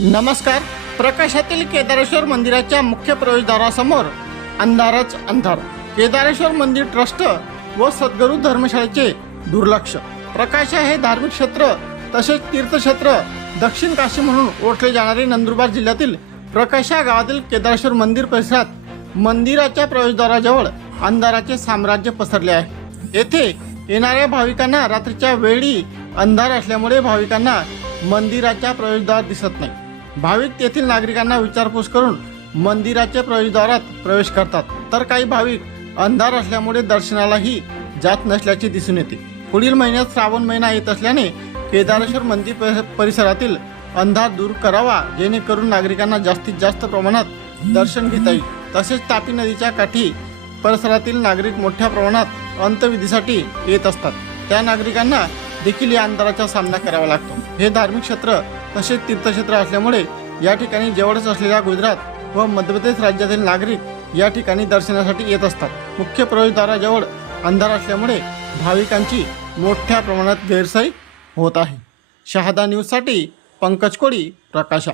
नमस्कार. प्रकाशातील केदारेश्वर मंदिराच्या मुख्य प्रवेशद्वारासमोर अंधारच अंधार. केदारेश्वर मंदिर ट्रस्ट व सद्गुरू धर्मशाळेचे दुर्लक्ष. प्रकाशा हे धार्मिक क्षेत्र तसेच तीर्थक्षेत्र दक्षिण काशी म्हणून ओळखले जाणारे नंदुरबार जिल्ह्यातील प्रकाशा गावातील केदारेश्वर मंदिर परिसरात मंदिराच्या प्रवेशद्वाराजवळ अंधाराचे साम्राज्य पसरले आहे. येथे येणाऱ्या भाविकांना रात्रीच्या वेळी अंधार असल्यामुळे भाविकांना मंदिराच्या प्रवेशद्वारात दिसत नाही. भाविक तेथील नागरिकांना विचारपूस करून मंदिराच्या प्रवेशद्वारात प्रवेश करतात. तर काही भाविक अंधार असल्यामुळे दर्शनालाही जात नसल्याचे दिसून येते. पुढील महिन्यात श्रावण महिना येत असल्याने केदारेश्वर मंदिर परिसरातील अंधार दूर करावा जेणेकरून नागरिकांना जास्तीत जास्त प्रमाणात दर्शन घेता येईल. तसेच तापी नदीच्या काठी परिसरातील नागरिक मोठ्या प्रमाणात अंत्यविधीसाठी येत असतात. त्या नागरिकांना देखील या अंधाराचा सामना करावा लागतो. हे धार्मिक क्षेत्र तसेच तीर्थक्षेत्र असल्यामुळे या ठिकाणी जवळच असलेल्या गुजरात व मध्य प्रदेश राज्यातील नागरिक या ठिकाणी दर्शनासाठी येत असतात. मुख्य प्रवेशद्वाराजवळ अंधार असल्यामुळे भाविकांची मोठ्या प्रमाणात गैरसोय होत आहे. शहादा न्यूजसाठी पंकज कोळी प्रकाशा.